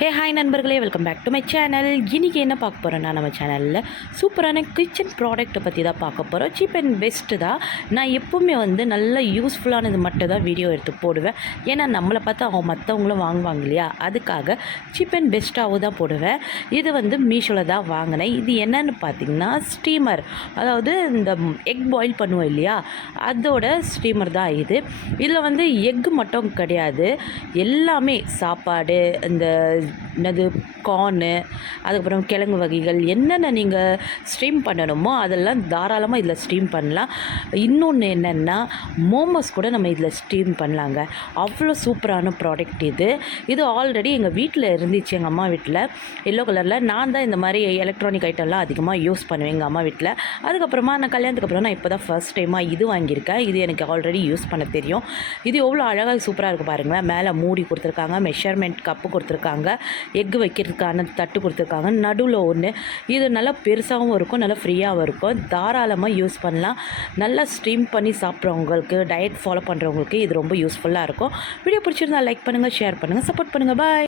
ஹே hi நண்பர்களே, welcome back to my channel. இன்றைக்கி என்ன பார்க்க போகிறோன்னா, நம்ம சேனலில் சூப்பரான கிச்சன் ப்ராடக்ட்டை பற்றி தான் பார்க்க போகிறோம். சீப் அண்ட் பெஸ்ட்டு தான். நான் எப்போவுமே நல்ல யூஸ்ஃபுல்லானது மட்டும் தான் வீடியோ எடுத்து போடுவேன். ஏன்னா நம்மளை பார்த்து அவங்க மற்றவங்களும் வாங்குவாங்க இல்லையா, அதுக்காக சீப் அண்ட் பெஸ்ட்டாகவும் தான் போடுவேன். இது மீஷோவில் தான் வாங்கினேன். இது என்னென்னு பார்த்தீங்கன்னா ஸ்டீமர், அதாவது இந்த எக் பாயில் பண்ணுவோம் இல்லையா, அதோட ஸ்டீமர் தான் இது. இதில் எக்கு மட்டும் கிடையாது, எல்லாமே சாப்பாடு, இந்த என்னது கார்னு, அதுக்கப்புறம் கிழங்கு வகைகள் என்னென்ன நீங்கள் ஸ்ட்ரீம் பண்ணணுமோ அதெல்லாம் தாராளமாக இதில் ஸ்ட்ரீம் பண்ணலாம். இன்னொன்று என்னென்னா மோமோஸ் கூட நம்ம இதில் ஸ்ட்ரீம் பண்ணலாங்க. அவ்வளோ சூப்பரான ப்ராடக்ட் இது. இது ஆல்ரெடி எங்கள் வீட்டில் இருந்துச்சு, எங்கள் அம்மா வீட்டில் எல்லோ கலரில். நான் தான் இந்த மாதிரி எலக்ட்ரானிக் ஐட்டம்லாம் அதிகமாக யூஸ் பண்ணுவேன் எங்கள் அம்மா வீட்டில். அதுக்கப்புறமா நான் கல்யாணத்துக்கு அப்புறம் நான் இப்போ தான் ஃபர்ஸ்ட் டைமாக இது வாங்கியிருக்கேன். இது எனக்கு ஆல்ரெடி யூஸ் பண்ண தெரியும். இது எவ்வளோ அழகாக சூப்பராக இருக்குது பாருங்களேன். மேலே மூடி கொடுத்துருக்காங்க, மெஷர்மெண்ட் கப்பு கொடுத்துருக்காங்க, எக்கு வைக்கிறதுக்கான தட்டு கொடுத்துருக்காங்க, நடுவில் ஒன்று. இது நல்லா பெருசாகவும் இருக்கும், நல்லா ஃப்ரீயாகவும் இருக்கும். தாராளமாக யூஸ் பண்ணலாம். நல்லா ஸ்ட்ரீம் பண்ணி சாப்பிட்றவங்களுக்கு, டயட் ஃபாலோ பண்ணுறவங்களுக்கு இது ரொம்ப யூஸ்ஃபுல்லாக இருக்கும். வீடியோ பிடிச்சிருந்தா லைக் பண்ணுங்கள், ஷேர் பண்ணுங்கள், சப்போர்ட் பண்ணுங்கள். பாய்.